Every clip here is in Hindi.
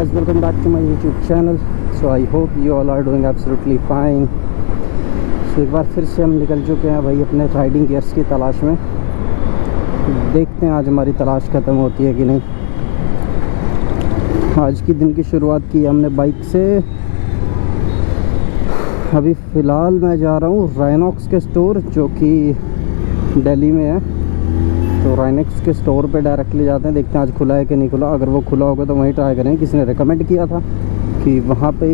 guys, welcome back to my YouTube channel. So I hope you all are doing absolutely fine. So एक बार फिर से हम निकल चुके हैं भाई अपने राइडिंग गियर्स की तलाश में। देखते हैं आज हमारी तलाश ख़त्म होती है कि नहीं। आज की दिन की शुरुआत की हमने बाइक से। अभी फ़िलहाल मैं जा रहा हूँ राइनॉक्स के स्टोर जो कि दिल्ली में है। तो राइनॉक्स के स्टोर पे डायरेक्टली जाते हैं, देखते हैं आज खुला है कि नहीं खुला। अगर वो खुला होगा तो वहीं ट्राई करेंगे। किसी ने रिकमेंड किया था कि वहाँ पे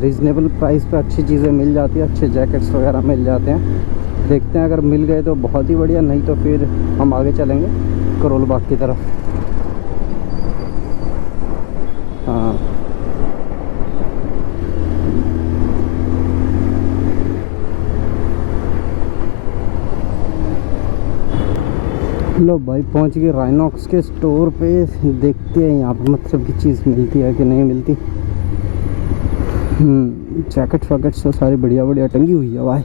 रीज़नेबल प्राइस पे अच्छी चीज़ें मिल जाती है, अच्छे जैकेट्स वगैरह मिल जाते हैं। देखते हैं अगर मिल गए तो बहुत ही बढ़िया, नहीं तो फिर हम आगे चलेंगे करोल बाग की तरफ। हाँ, लो भाई पहुंच गए राइनॉक्स के स्टोर पे। देखते हैं यहाँ पर मतलब की चीज़ मिलती है कि नहीं मिलती। जैकेट वैकेट तो सारी बढ़िया बढ़िया टंगी हुई है भाई।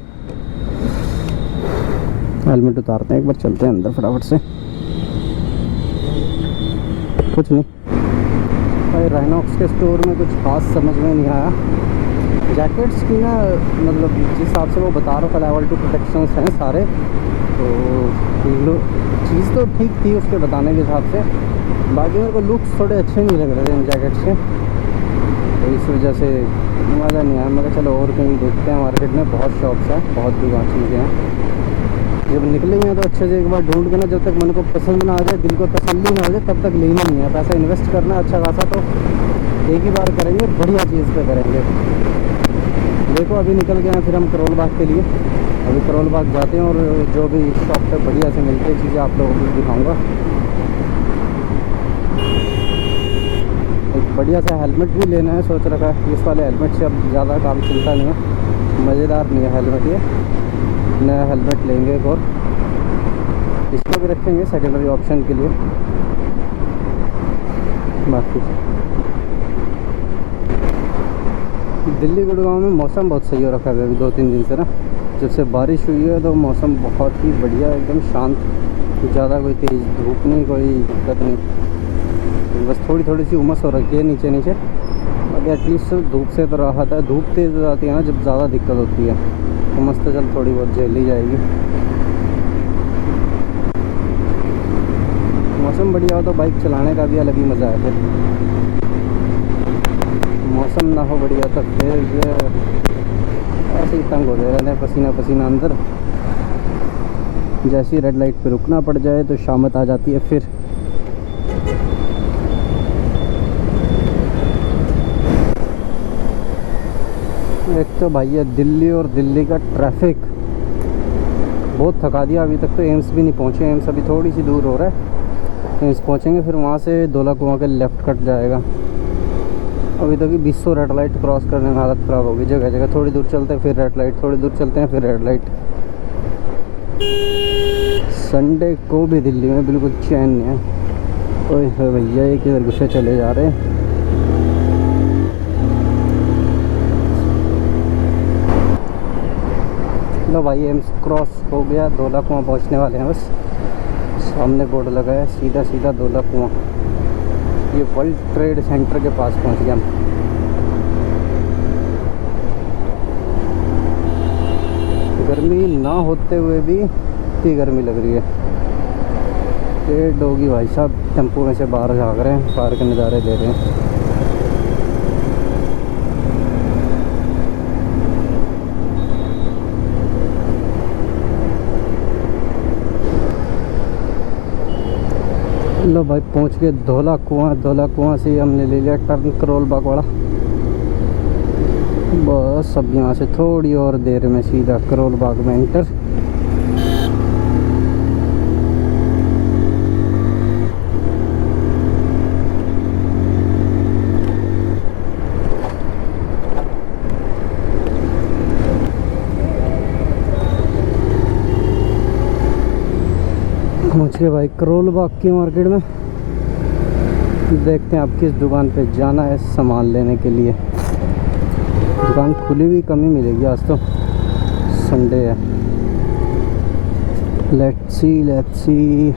हेलमेट उतारते हैं, एक बार चलते हैं अंदर फटाफट से। कुछ नहीं भाई, राइनॉक्स के स्टोर में कुछ खास समझ में नहीं आया। जैकेट्स की ना मतलब जिस हिसाब से वो बता रहा था लेवल 2 प्रोटेक्शंस हैं सारे, तो चीज़ तो ठीक थी उसके बताने के हिसाब से। बाकी मेरे को लुक्स थोड़े अच्छे नहीं लग रहे थे इन जैकेट्स के, तो इस वजह से मज़ा नहीं आया। मैं कहा चलो और कहीं देखते हैं। मार्केट में बहुत शॉप्स हैं, बहुत दुकान चीज़ें हैं। जब निकलेंगे तो अच्छे से एक बार ढूंढ के ना, जब तक मन को पसंद ना आ जाए, दिल को तसल्ली ना हो जाए, तब तक लेना नहीं है। पैसा इन्वेस्ट करना है अच्छा खासा, तो एक ही बार करेंगे, बढ़िया चीज़ पे करेंगे। देखो अभी निकल गए हैं फिर हम करोल बाग के लिए। अभी करोल बाग जाते हैं और जो भी शॉप पे बढ़िया से मिलती है चीज़ें आप लोगों को दिखाऊंगा। एक बढ़िया सा हेलमेट भी लेना है, सोच रखा है। इस वाले हेलमेट से अब ज़्यादा काम चलता नहीं है, मज़ेदार नहीं है हेलमेट ये। नया हेलमेट लेंगे एक और, इसको भी रखेंगे सेकेंडरी ऑप्शन के लिए। बाकी दिल्ली गुड़गांव में मौसम बहुत सही हो रखा है अभी 2-3 दिन से ना। जब से बारिश हुई है तो मौसम बहुत ही बढ़िया, एकदम शांत। ज़्यादा कोई तेज़ धूप नहीं, कोई दिक्कत नहीं। बस थोड़ी थोड़ी सी उमस हो रखी है नीचे नीचे। बाकी एटलीस्ट धूप से तो राहत है। धूप तेज़ हो जाती है ना जब ज़्यादा दिक्कत होती है, उमस तो चल थोड़ी बहुत झेली जाएगी। मौसम बढ़िया हो तो बाइक चलाने का भी अलग ही मज़ा है। फिर मौसम ना हो बढ़िया तो फिर ऐसे ही तंग हो जाए रहते हैं, पसीना पसीना अंदर। जैसे ही रेड लाइट पे रुकना पड़ जाए तो शामत आ जाती है। फिर एक तो भाई है दिल्ली, और दिल्ली का ट्रैफिक बहुत थका दिया। अभी तक तो एम्स भी नहीं पहुँचे। एम्स अभी थोड़ी सी दूर हो रहा है। एम्स पहुँचेंगे फिर वहाँ से धोला कुआं के लेफ़्ट कट जाएगा। अभी तक 200 रेड लाइट क्रॉस करने में हालत ख़राब होगी जगह जगह। थोड़ी दूर चलते हैं फिर रेड लाइट, थोड़ी दूर चलते हैं फिर रेड लाइट। संडे को भी दिल्ली में बिल्कुल चैन नहीं है। ओए भैया ये किधर गुस्से चले जा रहे हैं। लो भाई एम्स क्रॉस हो गया, धोला कुआं पहुँचने वाले हैं। बस सामने बोर्ड लगा है, सीधा सीधा धोला कुआं। ये वर्ल्ड ट्रेड सेंटर के पास पहुंच गए हम। गर्मी ना होते हुए भी इतनी गर्मी लग रही है। ये डॉगी भाई साहब टेम्पो में से बाहर झाँक रहे हैं, बाहर के नज़ारे ले रहे हैं। लो भाई पहुंच गए धोला कुआं। धोला कुआं से हमने ले लिया टर्न करोल बाग वाला। बस अब यहाँ से थोड़ी और देर में सीधा करोल बाग में एंटर। पहुँच गए भाई करोल बाग की मार्केट में। देखते हैं आप किस दुकान पे जाना है सामान लेने के लिए। दुकान खुली हुई कम ही मिलेगी, आज तो संडे है। लेट्स सी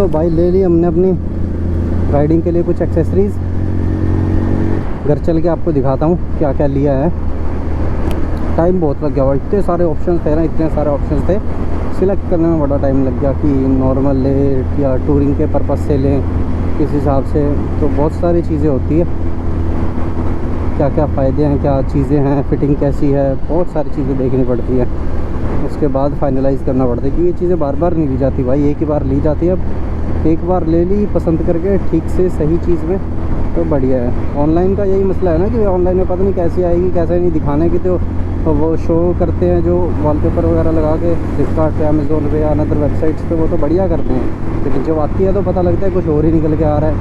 लो भाई, ले ली हमने अपनी राइडिंग के लिए कुछ एक्सेसरीज़। घर चल के आपको दिखाता हूँ क्या क्या लिया है। टाइम बहुत लग गया और इतने सारे ऑप्शन थे ना, इतने सारे ऑप्शन थे, सिलेक्ट करने में बड़ा टाइम लग गया कि नॉर्मल ले या टूरिंग के पर्पज़ से लें किस हिसाब से। तो बहुत सारी चीज़ें होती है, क्या क्या फ़ायदे हैं, क्या चीज़ें हैं, फिटिंग कैसी है, बहुत सारी चीज़ें देखनी पड़ती है। उसके बाद फाइनलाइज़ करना पड़ता है कि ये चीज़ें बार बार नहीं ली जाती भाई, एक ही बार ली जाती है। अब एक बार ले ली पसंद करके ठीक से सही चीज़ में तो बढ़िया है। ऑनलाइन का यही मसला है ना कि ऑनलाइन में पता नहीं कैसी आएगी कैसे नहीं, दिखाने की तो वो शो करते हैं जो वॉलपेपर वगैरह लगा के फ्लिपकार्ट पे, अमेज़ोन पे या अनदर वेबसाइट्स पे, वो तो बढ़िया करते हैं, लेकिन जब आती है तो पता लगता है कुछ और ही निकल के आ रहा है।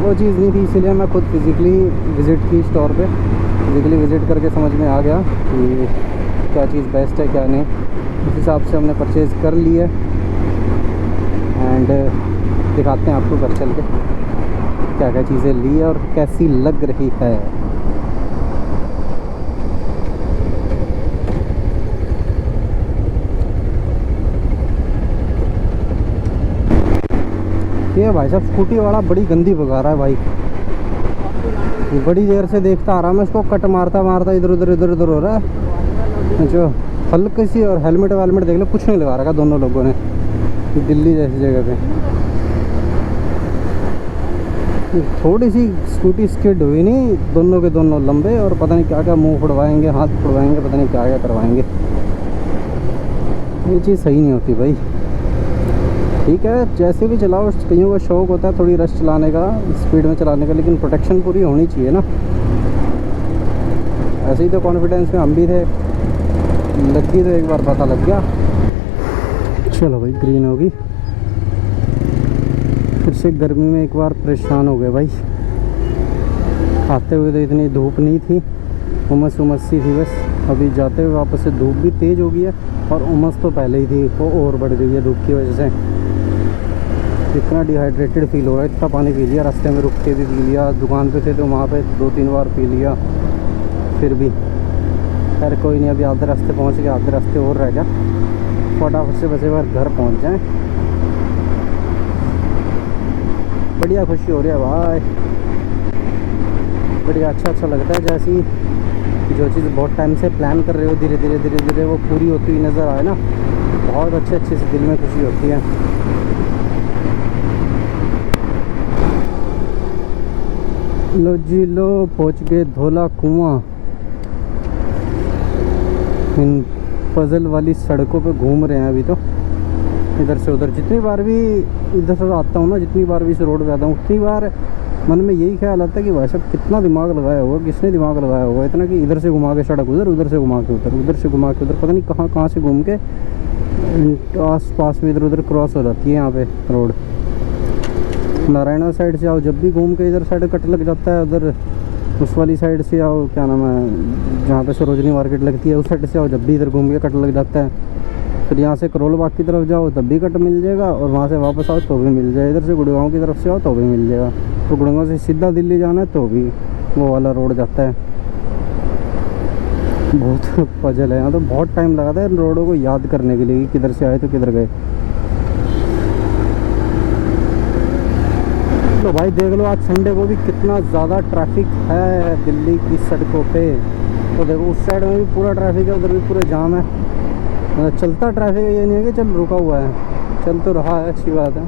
वो चीज़ नहीं थी, इसीलिए मैं खुद फिज़िकली विज़िट की स्टोर पे, फिज़िकली विज़िट करके समझ में आ गया कि क्या चीज़ बेस्ट है क्या नहीं। उस हिसाब से हमने परचेज़ कर ली है एंड दिखाते हैं आपको घर चल के क्या क्या चीज़ें ली है और कैसी लग रही है। ये भाई साहब स्कूटी वाला बड़ी गंदी भगा रहा है भाई, बड़ी देर से देखता आ रहा मैं इसको, कट मारता मारता इधर उधर हो रहा है। जो हल्की सी, और हेलमेट वेलमेट देख लो कुछ नहीं लगा रखा दोनों लोगों ने, दिल्ली जैसी जगह पे। थोड़ी सी स्कूटी स्किड हुई नहीं, दोनों के दोनों लंबे, और पता नहीं क्या क्या मुंह फुड़वाएंगे, हाथ फुड़वाएंगे, पता नहीं क्या क्या करवाएंगे। ये चीज़ सही नहीं होती भाई। ठीक है जैसे भी चलाओ, कईयों का शौक़ होता है थोड़ी रश चलाने का, स्पीड में चलाने का, लेकिन प्रोटेक्शन पूरी होनी चाहिए ना। ऐसे ही तो कॉन्फिडेंस में हम भी थे, लगी तो एक बार पता लग गया। चलो भाई ग्रीन होगी, फिर से गर्मी में एक बार परेशान हो गए भाई। आते हुए तो इतनी धूप नहीं थी, उमस सी थी बस। अभी जाते हुए वापस से धूप भी तेज़ हो गई है, और उमस तो पहले ही थी, वो और बढ़ गई है धूप की वजह से। इतना डिहाइड्रेटेड फील हो रहा है, इतना पानी पी लिया, रास्ते में रुक के भी पी लिया, दुकान पे थे तो वहाँ पे 2-3 बार पी लिया, फिर भी खैर कोई नहीं। अभी आधे रास्ते पहुँच गए, आधे रास्ते और रह गया, फटाफट से बचे बार घर पहुँच जाएँ। बढ़िया खुशी हो रही है भाई, बढ़िया अच्छा लगता है। जैसी जो चीज़ बहुत टाइम से प्लान कर रहे हो, धीरे धीरे वो पूरी होती हुई नज़र आए ना, बहुत अच्छे से दिल में खुशी होती है। लो जी लो, पहुँच गए धौला कुआं। इन पजल वाली सड़कों पे घूम रहे हैं अभी तो, इधर से उधर। जितनी बार भी इधर से आता हूँ ना, जितनी बार भी इस रोड पे आता हूँ, उतनी बार मन में यही ख्याल आता है कि भाई साहब कितना दिमाग लगाया होगा, किसने दिमाग लगाया होगा इतना, कि इधर से घुमा के सड़क उधर, उधर से घुमा के उधर, उधर से घुमा के उधर, पता नहीं कहाँ से घूम के आस पास में इधर उधर क्रॉस हो जाती है यहाँ पे रोड। नारायणा साइड से आओ, जब भी घूम के इधर साइड कट लग जाता है, उधर उस वाली साइड से आओ, क्या नाम है जहाँ पे सरोजनी मार्केट लगती है, उस साइड से आओ, जब भी इधर घूम के कट लग जाता है। फिर यहाँ से करोल बाग की तरफ जाओ तब भी कट मिल जाएगा, और वहाँ से वापस आओ तो भी मिल जाएगा। इधर से गुड़गांव की तरफ से आओ तो भी मिल जाएगा। तो गुड़गांव से सीधा दिल्ली जाना है तो भी वो वाला रोड जाता है। बहुत पजल है यहाँ तो, बहुत टाइम लगा था इन रोडों को याद करने के लिए कि किधर से आए तो किधर गए। तो भाई देख लो आज संडे को भी कितना ज़्यादा ट्रैफिक है दिल्ली की सड़कों पे। तो देखो उस साइड में भी पूरा ट्रैफिक है, उधर भी पूरा जाम है, मतलब चलता ट्रैफिक है, ये नहीं है कि चल रुका हुआ है, चल तो रहा है, अच्छी बात है।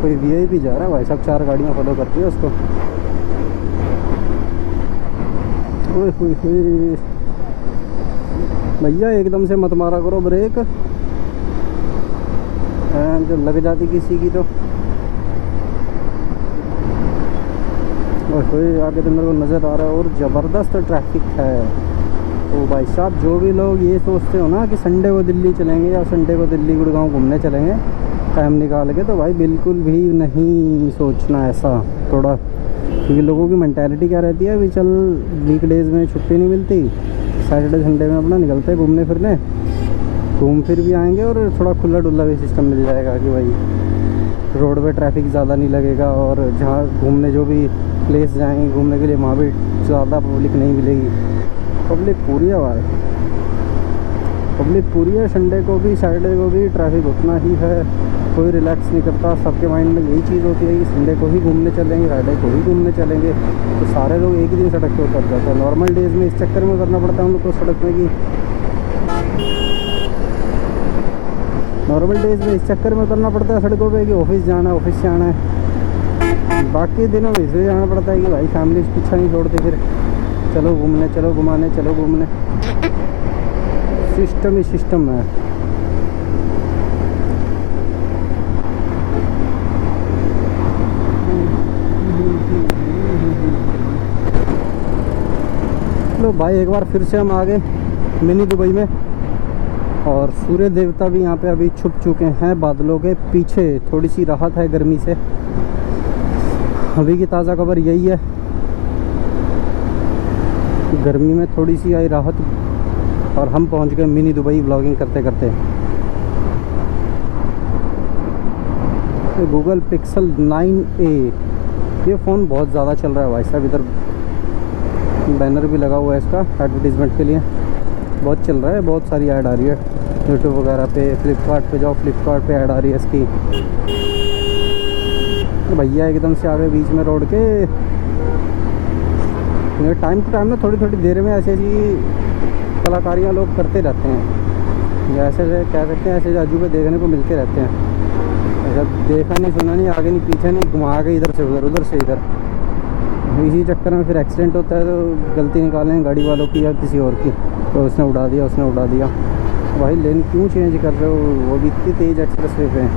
कोई वीआईपी जा रहा है भाई साहब, 4 गाड़ियाँ फॉलो करती है उसको। ओए हुई भैया एकदम से मत मारा करो ब्रेक, जो लग जाती किसी की तो। ओए आगे तो मेरे को नज़र आ रहा है और ज़बरदस्त ट्रैफिक है। तो भाई साहब जो भी लोग ये सोचते हो ना कि संडे को दिल्ली चलेंगे या संडे को दिल्ली गुड़गांव घूमने चलेंगे टाइम निकाल के, तो भाई बिल्कुल भी नहीं सोचना ऐसा थोड़ा, क्योंकि लोगों की मेंटालिटी क्या रहती है, अभी चल वीकडेज़ में छुट्टी नहीं मिलती, सैटरडे संडे में अपना निकलते हैं घूमने फिरने, घूम फिर भी आएंगे और थोड़ा खुला डुल्ला भी सिस्टम मिल जाएगा कि भाई रोड पे ट्रैफिक ज़्यादा नहीं लगेगा, और जहाँ घूमने जो भी प्लेस जाएंगे घूमने के लिए वहाँ भी ज़्यादा पब्लिक नहीं मिलेगी। पब्लिक पूरी है भाई, पब्लिक पूरी है, संडे को भी सैटरडे को भी ट्रैफिक उतना ही है। कोई रिलैक्स नहीं करता, सबके माइंड में यही चीज़ होती है कि संडे को ही घूमने चलेंगे, फ्राइडे को ही घूमने चलेंगे। तो सारे लोग एक ही दिन सड़क पे उतर जाते हैं। नॉर्मल डेज़ में इस चक्कर में उतरना पड़ता है उन लोग को सड़क में, कि नॉर्मल डेज़ में इस चक्कर में उतरना पड़ता है सड़कों पे कि ऑफिस जाना है, ऑफिस से आना है। बाकी दिनों में इसलिए जाना पड़ता है कि भाई फैमिली पीछा नहीं छोड़ते, फिर चलो घूमने, चलो घुमाने, चलो घूमने। सिस्टम ही सिस्टम है। लो भाई, एक बार फिर से हम आ गए मिनी दुबई में, और सूर्य देवता भी यहाँ पे अभी छुप चुके हैं बादलों के पीछे। थोड़ी सी राहत है गर्मी से। अभी की ताज़ा खबर यही है, गर्मी में थोड़ी सी आई राहत, और हम पहुँच गए मिनी दुबई व्लॉगिंग करते करते। गूगल पिक्सल 9a, ये फ़ोन बहुत ज़्यादा चल रहा है भाई साहब। इधर बैनर भी लगा हुआ है इसका एडवर्टीज़मेंट के लिए, बहुत चल रहा है। बहुत सारी ऐड आ रही है यूट्यूब वगैरह पे, फ्लिपकार्ट पे जाओ, फ्लिपकार्ट पे ऐड आ रही है इसकी। तो भैया एकदम से आ गए बीच में रोड के। टाइम टू टाइम ना थोड़ी थोड़ी देर में ऐसी ऐसी कलाकारियाँ लोग करते रहते हैं, या ऐसे क्या करते हैं, ऐसे अजूबे देखने को मिलते रहते हैं। ऐसा देखा नहीं, सुना नहीं, आगे नहीं, पीछे नहीं, घुमा के इधर से उधर, उधर से इधर। इसी चक्कर में फिर एक्सीडेंट होता है, तो गलती निकालें गाड़ी वालों की या किसी और की, तो उसने उड़ा दिया, उसने उड़ा दिया। भाई लेन क्यों चेंज कर रहे हो, वो भी इतनी तेज़ एक्सप्रेस वे पे है।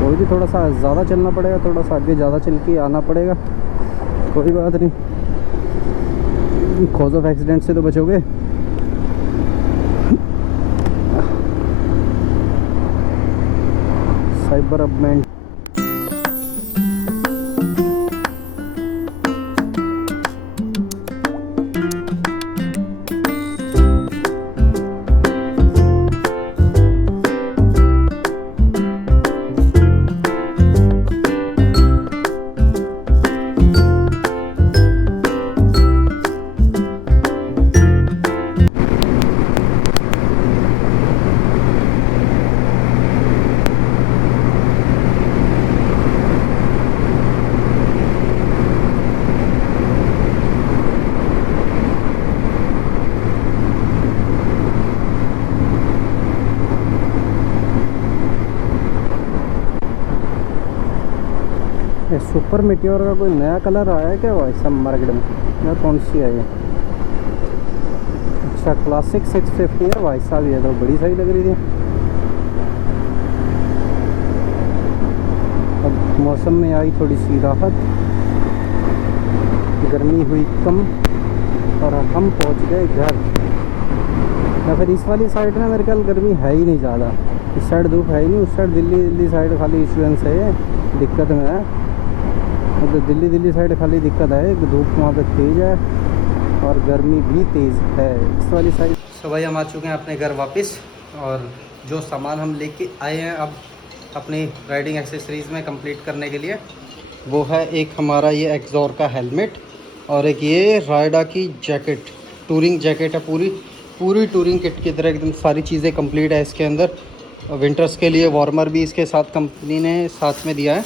वो भी थोड़ा सा ज़्यादा चलना पड़ेगा, थोड़ा सा आगे ज़्यादा चल के आना पड़ेगा। कोई बात नहीं, कॉज ऑफ एक्सीडेंट से तो बचोगे। साइबर अपमेंट सुपर मीटियोर का कोई नया कलर आया है क्या भाई सब मार्केट में, या कौन सी है ये? अच्छा, क्लासिक 650 है भाई साहब, ये तो बड़ी सही लग रही थी। अब मौसम में आई थोड़ी सी राहत, गर्मी हुई कम, और हम पहुंच गए घर। या फिर इस वाली साइड में मेरे ख्याल गर्मी है ही नहीं ज़्यादा, इस साइड धूप है ही नहीं, उस साइड दिल्ली साइड खाली इन्फ्लुएंस है, ये दिक्कत में है। मतलब दिल्ली साइड खाली दिक्कत है, धूप वहाँ पे तेज़ है और गर्मी भी तेज़ है इस वाली साइड। तो भाई हम आ चुके हैं अपने घर वापस, और जो सामान हम लेके आए हैं अब अपनी राइडिंग एक्सेसरीज़ में कंप्लीट करने के लिए, वो है एक हमारा ये एक्सॉर का हेलमेट, और एक ये राइडा की जैकेट, टूरिंग जैकेट है, पूरी टूरिंग किट की तरह एकदम सारी चीज़ें कंप्लीट है इसके अंदर। विंटर्स के लिए वार्मर भी इसके साथ कंपनी ने साथ में दिया है,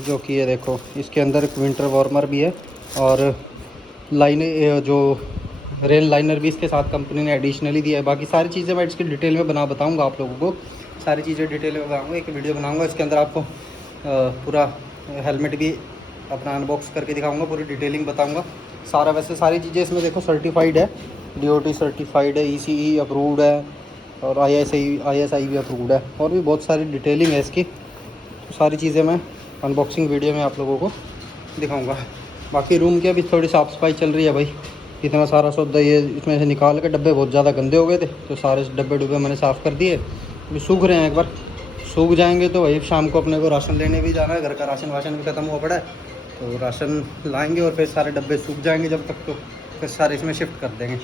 जो कि ये देखो इसके अंदर एक विंटर वार्मर भी है, और लाइन जो रेन लाइनर भी इसके साथ कंपनी ने एडिशनली दिया है। बाकी सारी चीज़ें मैं इसकी डिटेल में बताऊंगा आप लोगों को, सारी चीज़ें डिटेल में बताऊंगा, एक वीडियो बनाऊंगा इसके अंदर आपको पूरा हेलमेट भी अपना अनबॉक्स करके दिखाऊंगा, पूरी डिटेलिंग बताऊंगा सारा। वैसे सारी चीज़ें इसमें देखो सर्टिफाइड है, DOT सर्टिफाइड है, ECE अप्रूव्ड है, और ISI भी अप्रूव्ड है, और भी बहुत सारी डिटेलिंग है इसकी। तो सारी चीज़ें मैं अनबॉक्सिंग वीडियो में आप लोगों को दिखाऊंगा। बाकी रूम की अभी थोड़ी साफ़ सफाई चल रही है भाई, इतना सारा सौदा ये इसमें से निकाल के, डब्बे बहुत ज़्यादा गंदे हो गए थे, तो सारे डब्बे मैंने साफ़ कर दिए, अभी सूख रहे हैं। एक बार सूख जाएंगे तो वही शाम को अपने को राशन लेने भी जाना है, घर का राशन वाशन भी ख़त्म हुआ पड़ा है, तो राशन लाएंगे और फिर सारे डब्बे सूख जाएंगे जब तक, तो फिर सारे इसमें शिफ्ट कर देंगे।